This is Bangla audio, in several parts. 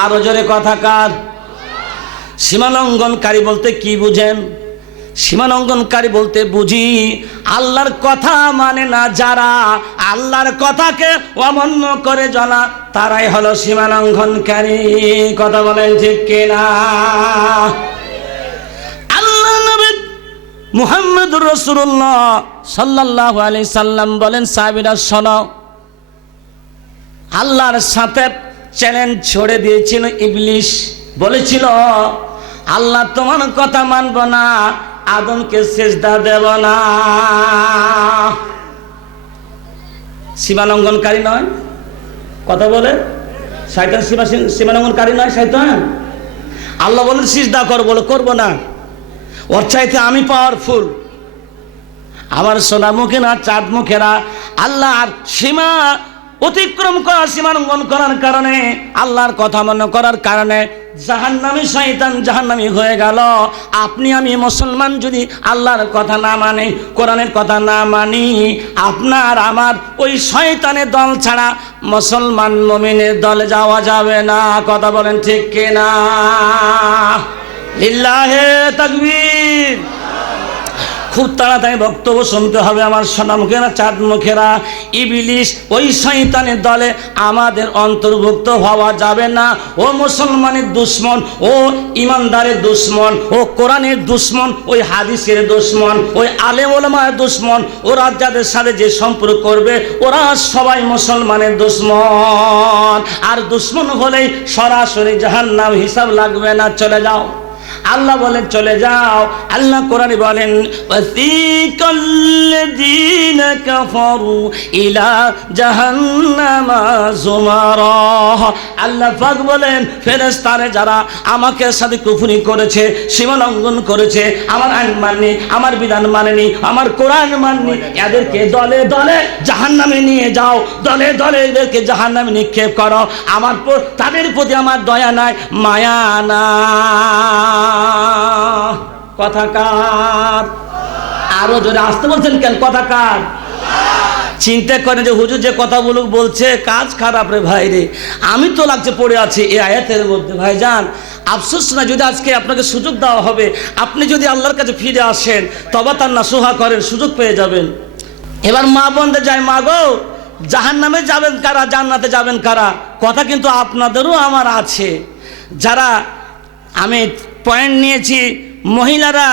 আরও জোরে কথা কার? সীমালঙ্ঘনকারী বলতে কি বুঝেন? সীমালঙ্ঘনকারী বলতে বুঝি, আল্লাহর কথা মানে না যারা আল্লাহর কথাকে অমান্য করে জ্বলা, তারাই হলো সীমালঙ্ঘনকারী। কথা বলেন ঠিক কিনা? আল্লাহ নবী মুহাম্মদুর রসুল্লাহ সাল্লাল্লাহু আলাইহি সাল্লাম বলেন, সাহাবীরা শোনো, আল্লাহর সাথে চ্যালেঞ্জ ছড়ে দিয়েছিল ইবলিশ। বলেছিল, আল্লাহ তোমার কথা মানব না, আদমকে সেজদা দেব না। সীমালঙ্ঘনকারী নয়। কথা বলে। শয়তান সীমা সীমালঙ্ঘনকারী নয়, শয়তান। আল্লাহ বলেন, সিজদা কর, বলে, করব না। ওর চাইতে আমি পাওয়ারফুল আমার সোনা মুখেরা চাঁদ মুখেরা আল্লাহ আর সীমা অতিক্রম করা সীমা লঙ্ঘন করার কারণে, আল্লাহর কথা মনে করার কারণে জাহান জাহান্নামী শয়তান জাহান্নামী হয়ে গেল। আপনি আমি মুসলমান যদি আল্লাহর কথা না মানি, কোরআনের কথা না মানি, আপনার আমার ওই শয়তানের দল ছাড়া মুসলমান মমিনের দলে যাওয়া যাবে না। কথা বলেন ঠিক কিনা? লিল্লাহে তাকবীর। খুব তাড়াতাড়ি বক্তব্য শুনতে হবে আমার সোনামুখেরা চাঁদ মুখেরা। ইবিলিশ, ওই শয়তানের দলে আমাদের অন্তর্ভুক্ত হওয়া যাবে না। ও মুসলমানের দুশ্মন, ও ইমানদারের দুশ্মন, ও কোরআনের দুশ্মন, ওই হাদিসের দুশ্মন, ওই আলে ওলামার দুশ্মন ওরা যাদের সাথে যে সম্পর্ক করবে, ওরা সবাই মুসলমানের দুশ্মন। আর দুশ্মন হলেই সরাসরি জাহান্নাম হিসাব লাগবে না। চলে যাও। আল্লাহ বলেন, চলে যাও। আল্লাহ কোরআনে বলেন, ওয়াসিকাল্লাযীনা কাফারু ইলা জাহান্নামা যুমারা আল্লাহ পাক বলেন, ফেরেশতারে যারা আমাকে সাথে কুফরি করেছে সীমা লঙ্ঘন করেছে, আমার আইন মাননি, আমার বিধান মানেনি, আমার কোরআন মাননি, এদেরকে দলে দলে জাহান্নামে নিয়ে যাও, দলে দলে এদেরকে জাহান্নামে নিক্ষেপ করো। আমার তাদের প্রতি আমার দয়া নাই, মায়া না কথা কার আরও জোরে আসতে বলছেন কেন? কথা কার চিন্তা করেন যে হুজুর যে কথাগুলো বলছে, কাজ খারাপ রে ভাই রে। আমি তো লাগছে পড়ে আছি এই আয়াতের মধ্যে। ভাই যান আফসোস না যদি আজকে আপনাকে সুযোগ দেওয়া হবে, আপনি যদি আল্লাহর কাছে ফিরে আসেন, তবা তার না সোহা করেন, সুযোগ পেয়ে যাবেন। এবার মা বন্ধে যায়, মা গো জাহান নামে যাবেন কারা, জান্নাতে যাবেন কারা? কথা কিন্তু আপনাদেরও আমার আছে। যারা আমি পয়েন্ট নিয়েছি। মহিলারা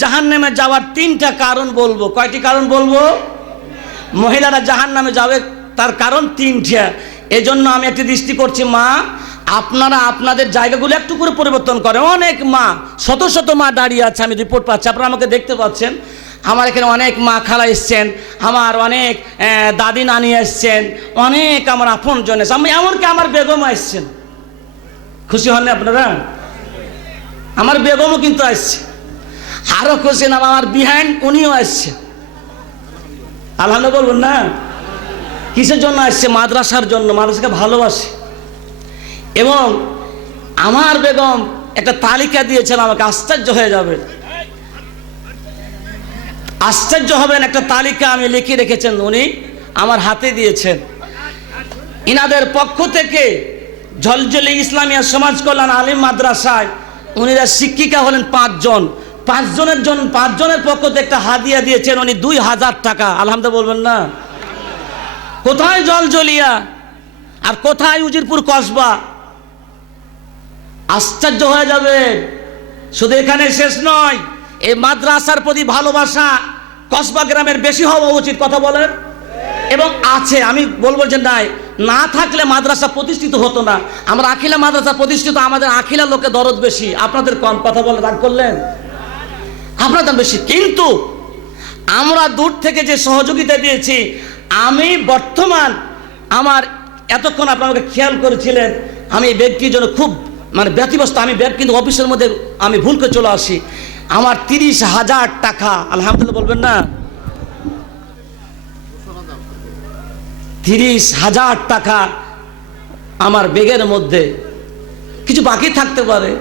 জাহান নামে যাওয়ার তিনটা কারণ বলব। কয়টি কারণ বলব? মহিলারা জাহান নামে যাবে, তার কারণ তিনটা। এজন্য আমি একটি দৃষ্টি করছি, মা, আপনারা আপনাদের জায়গাগুলো একটু করে পরিবর্তন করে। অনেক মা, শত শত মা দাঁড়িয়ে আছে, আমি রিপোর্ট পাচ্ছি। আপনারা আমাকে দেখতে পাচ্ছেন। আমার এখানে অনেক মা খালা এসছেন, আমার অনেক দাদি নানি এসছেন, অনেক আমার আপনজন এসছে। আমি এমনকি আমার বেগম এসছেন। খুশি হন আপনারা? আমার বেগমও কিন্তু আসছে। আরও খুশি না আমার বিহাইন্ড উনিও আসছে। আলহামদুলিল্লাহ বলবেন, না, কিসের জন্য আসছে? মাদ্রাসার জন্য মাদ্রাসাকে ভালোবাসে। এবং আমার বেগম একটা তালিকা দিয়েছেন, আমাকে আশ্চর্য হয়ে যাবে। আশ্চর্য হবেন, একটা তালিকা আমি লিখে রেখেছেন উনি, আমার হাতে দিয়েছেন। ইনাদের পক্ষ থেকে ঝলঝলি ইসলামিয়া সমাজ কল্যাণ আলিম মাদ্রাসায় উনিরা শিক্ষিকা হলেন পাঁচজন। পাঁচজনের জন পাঁচজনের পক্ষ থেকে একটা হাদিয়া দিয়েছেন, উনি দুই হাজার টাকা। আলহামদুলিল্লাহ বলবেন না। কোথায় জলজলিয়া আর কোথায় উজিরপুর কসবা? আশ্চর্য হয়ে যাবে। শুধু এখানে শেষ নয় এই মাদ্রাসার প্রতি ভালোবাসা কসবা গ্রামের বেশি হওয়া উচিত, কথা বলেন। এবং আছে, আমি বলব যে নাই না থাকলে মাদ্রাসা প্রতিষ্ঠিত হতো না। আমরা আখিলা মাদ্রাসা প্রতিষ্ঠিত, আমাদের আখিলা লোকে দরদ বেশি। আপনাদের কম কথা বলে রাগ করলেন? আপনাদের বেশি। কিন্তু আমরা দূর থেকে যে সহযোগিতা দিয়েছি আমি বর্তমান আমার এতক্ষণ আপনারা আমাকে খেয়াল করেছিলেন, আমি ব্যক্তির জন্য খুব মানে ব্যতিব্যস্ত, আমি ব্যাগ কিন্তু অফিসের মধ্যে আমি ভুল করে চলে আসি। আমার তিরিশ হাজার টাকা, আলহামদুলিল্লাহ বলবেন না? তিরিশ হাজার টাকা আমার বেগের মধ্যে। কিছু বাকি থাকতে পারে।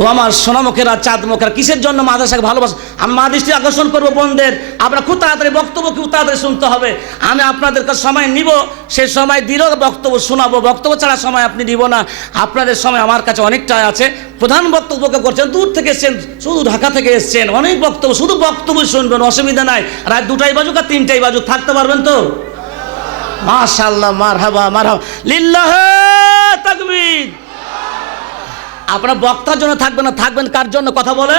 ও আমার সোনামুখেরা চাঁদ মুখেরা কিসের জন্য মাদ্রাসাকে ভালোবাসা? আমি মা দৃষ্টি আকর্ষণ করব বোনদের। আপনারা খুব তাড়াতাড়ি বক্তব্য খুব তাড়াতাড়ি শুনতে হবে। আমি আপনাদের সময় নিব সেই সময় দিলেও বক্তব্য শোনাবো। বক্তব্য ছাড়া সময় আপনি দিব না। আপনাদের সময় আমার কাছে অনেকটাই আছে। প্রধান বক্তব্যকে করছেন, দূর থেকে এসছেন, শুধু ঢাকা থেকে এসছেন। অনেক বক্তব্য, শুধু বক্তব্য শুনবেন, অসুবিধা নাই। রাত দুটাই বাজুক আর তিনটাই বাজুক, থাকতে পারবেন তো? মাশাল্লাহ মার হাবা মার হাবা লিল্লাহ আপনার বক্তার জন্য থাকবেন না থাকবেন কার জন্য? কথা বলে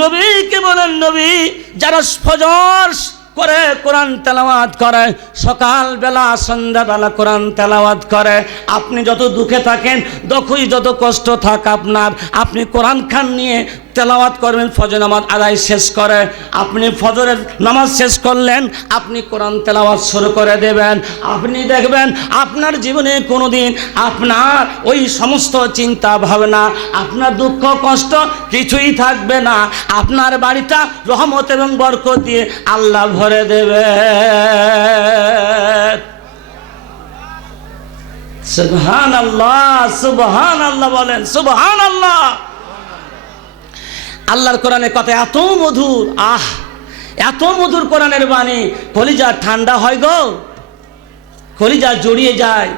নবীকে বলেন, নবী, যারা ফজর করে কোরআন তেলাওয়াত করে, সকালবেলা, সন্ধ্যাবেলা কোরআন তেলাওয়াত করে, আপনি যত দুঃখে থাকেন, দখই যত কষ্ট থাক আপনার। আপনি কোরআন খান নিয়ে তেলাওয়াত করবেন, ফজর নামাজ আদায় শেষ করে। আপনি ফজরের নামাজ শেষ করলেন, আপনি কোরআন তেলাওয়াত শুরু করে দেবেন। আপনি দেখবেন আপনার জীবনে কোনো দিন আপনার ওই সমস্ত চিন্তা ভাবনা, আপনার দুঃখ, কষ্ট কিছুই থাকবে না। আপনার বাড়িটা রহমত এবং বরকত দিয়ে আল্লাহ ভরে দেবে সুবহান আল্লাহ সুবহান আল্লাহ বলেন সুবহান আল্লাহ আল্লাহর কোরআনের কথা এত মধুর, আহ, এত মধুর কোরআনের বাণী। কলিজা ঠান্ডা হয় গো। কলিজা জড়িয়ে যায়।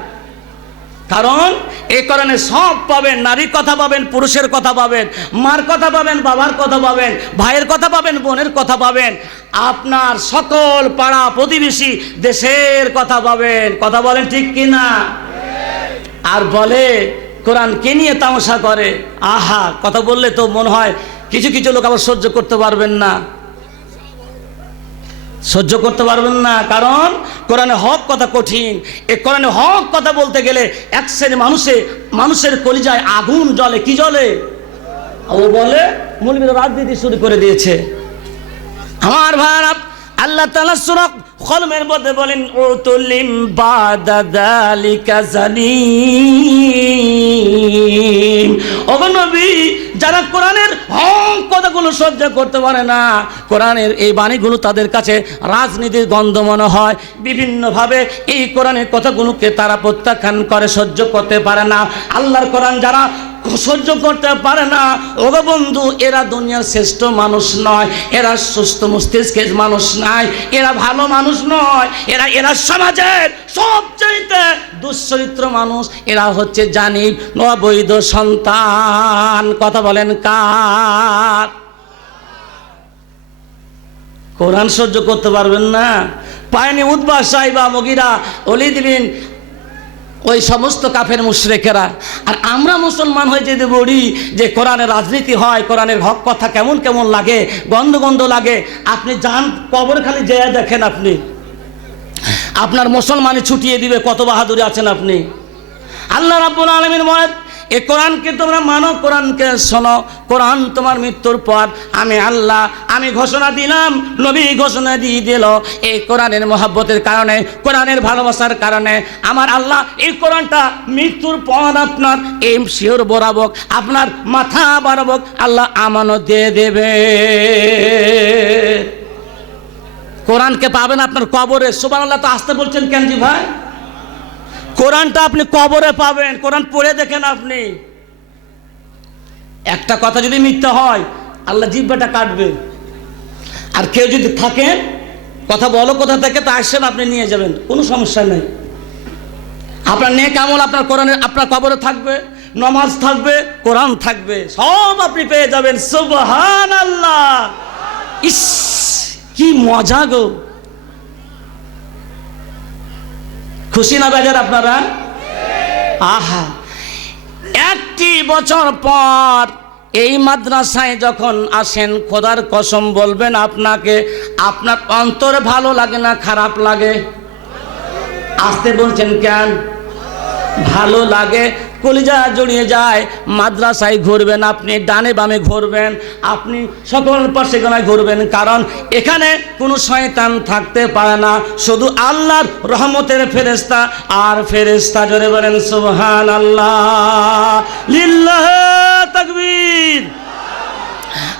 কারণ এই কোরআনে সব পাবেন, নারীর কথা পাবেন, পুরুষের কথা পাবেন, মার কথা পাবেন, বাবার কথা পাবেন, ভাইয়ের কথা পাবেন, বোনের কথা পাবেন। আপনার সকল পাড়া প্রতিবেশী দেশের কথা পাবেন। কথা বলেন ঠিক কিনা আর বলে কোরআন কে নিয়ে তামসা করে? আহা, কথা বললে তো মনে হয় কিছু কিছু লোক আবার সহ্য করতে পারবেন না। সহ্য করতে পারবেন না, কারণ কোরআনে হক কথা কঠিন। এ কোরআনে হক কথা বলতে গেলে এক শ্রেণি মানুষে, মানুষের কলিজায় আগুন জ্বলে, কি জলে ও বলে মৌলবীরা রাজনীতি শুরু করে দিয়েছে। আমার ভারত আল্লাহ তালা সুরক কলমের মধ্যে বলেন ও তুলিম বাদালিকা জালিম। কথাগুলো সহ্য করতে পারে না। কোরআনের এই বাণীগুলো তাদের কাছে রাজনীতির গন্ধ মনে হয়। বিভিন্নভাবে এই কোরআনের কথাগুলোকে তারা প্রত্যাখ্যান করে, সহ্য করতে পারে না। আল্লাহর কোরআন যারা সহ্য করতে পারে না। ওগো বন্ধু, এরা দুনিয়ার শ্রেষ্ঠ মানুষ নয়। এরা সুস্থ মস্তিষ্কের মানুষ নয় এরা ভালো মানুষ নয়। এরা এরা সমাজের সবচাইতে দুশ্চরিত্র মানুষ। এরা হচ্ছে জানি অবৈধ সন্তান। কথা বলেন কার? কোরআন সহ্য করতে পারবেন না। পায়নি উদ্বাস সাহিবা, মগিরা অলি দিবিন ওই সমস্ত কাফের মুশ্রেকেরা। আর আমরা মুসলমান হয়ে যদি বলি যে কোরআনের রাজনীতি হয়, কোরআনের হক কথা কেমন কেমন লাগে, গন্ধ গন্ধ লাগে, আপনি যান কবর খালি যেয়ে দেখেন আপনি। আপনার মুসলমানে ছুটিয়ে দিবে, কত বাহাদুরি আছেন আপনি। আল্লাহ রাব্বুল আলমীর ময় এ কোরআনকে তোমরা মানো, কোরআনকে শোনো। কোরআন তোমার মৃত্যুর পর আমি আল্লাহ, আমি ঘোষণা দিলাম, নবী ঘোষণা দিয়ে দিল। এই কোরআনের মহাব্বতের কারণে, কোরআনের ভালোবাসার কারণে আমার আল্লাহ এই কোরআনটা মৃত্যুর পর আপনার এই শিওর বরাবক আপনার মাথা বাড়াবক আল্লাহ আমানত দিয়ে দেবে। কোরআনকে পাবেন আপনার কবরে। সুবান আল্লাহ তো আসতে বলছেন কেনজি ভাই? কোরআনটা আপনি কবরে পাবেন, কোরআন পড়ে দেখেন আপনি। একটা কথা যদি মিথ্যা হয়, আল্লাহ জিব্বাটা কাটবে। আর কেউ যদি থাকেন কথা বলো কোথা থেকে, তা আসছেন আপনি নিয়ে যাবেন, কোনো সমস্যা নেই। আপনার নেক আমল আপনার কোরআনের আপনার কবরে থাকবে, নমাজ থাকবে, কোরআন থাকবে, সব আপনি পেয়ে যাবেন। সুবহান আল্লাহ ইস, কি মজা গো। খুশি না বেজার আপনারা? আহা। একটি বছর পর এই মাদ্রাসায় যখন আসেন, খোদার কসম বলবেন আপনাকে, আপনার অন্তর ভালো লাগে না, খারাপ লাগে? আসতে বলছেন কেন? ভালো লাগে কলিজা জড়িয়ে যায়, মাদ্রাসায় ঘুরবেন, আপনি ডানে বামে ঘুরবেন, আপনি সকল পাশে গোনায় ঘুরবেন, কারণ এখানে কোনো শয়তান থাকতে পারে না, শুধু আল্লাহর রহমতের ফেরেস্তা আর ফেরেস্তা জোরে বলেন সুবহান আল্লাহ লিল্লাহ তাকবীর।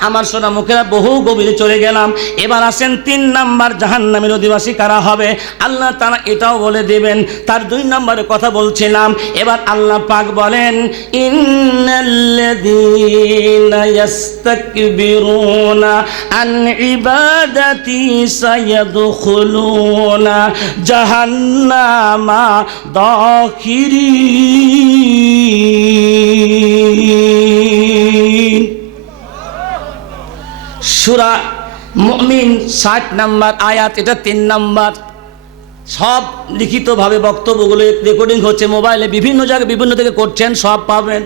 আমার সোনা মুখেরা বহু গভীরে চলে গেলাম। এবার আসেন তিন নাম্বার জাহান্নামের অধিবাসী কারা হবে? আল্লাহ তারা এটাও বলে দেবেন। তার দুই নম্বরে কথা বলছিলাম। এবার আল্লাহ পাক বলেন, ইন্নাল্লাযীনা জাহান্নামা দাখিরিন। সুরা মমিন ষাট নাম্বার আয়াত, এটা তিন নাম্বার। সব লিখিতভাবে বক্তব্যগুলো রেকর্ডিং হচ্ছে, মোবাইলে বিভিন্ন জায়গায় বিভিন্ন থেকে করছেন, সব পাবেন।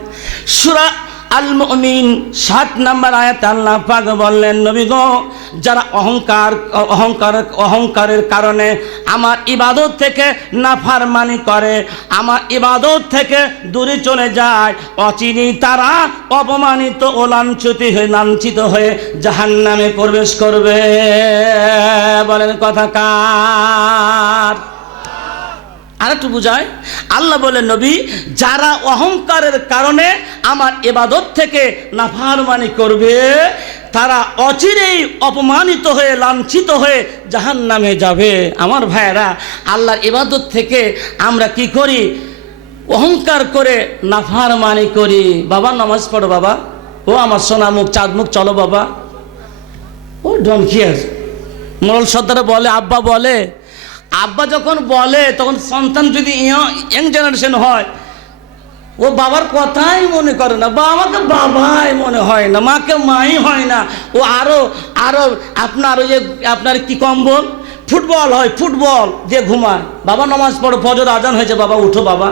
সুরা আল মমিন ষাট নাম্বার আয়াত আল্লাহ বললেন, নবী যারা অহংকার অহংকার, অহংকারের কারণে আমার ইবাদত থেকে নাফারমানি করে, আমার ইবাদত থেকে দূরে চলে যায় অচিনি তারা অপমানিত ও লাঞ্ছিত হয়ে লাঞ্ছিত হয়ে জাহান্নামে প্রবেশ করবে। বলেন কথা কার? আর একটু বুঝায়। আল্লাহ বলে নবী, যারা অহংকারের কারণে আমার এবাদত থেকে নাফারমানি করবে। তারা অচিরেই অপমানিত হয়ে, লাঞ্ছিত হয়ে জাহান নামে যাবে। আমার ভাইয়েরা, আল্লাহর এবাদত থেকে আমরা কি করি? অহংকার করে নাফারমানি করি। বাবা, নামাজ পড়ো বাবা। ও আমার সোনা মুখ, চাঁদ মুখ, চলো বাবা। ও ডন কেয়ার মোরল সর্দার বলে, আব্বা বলে, আব্বা যখন বলে, তখন সন্তান যদি ইয়াং জেনারেশন হয় ও বাবার কথাই মনে করে না, বা আমাকে বাবাই মনে হয় না, মাকে মাই হয় না। ও আরও আরও আপনার ওই যে, আপনার কি কম্বল? ফুটবল হয়, ফুটবল, যে ঘুমায়। বাবা নমাজ পড়ো, ফজর আজান হয়েছে, বাবা উঠো বাবা।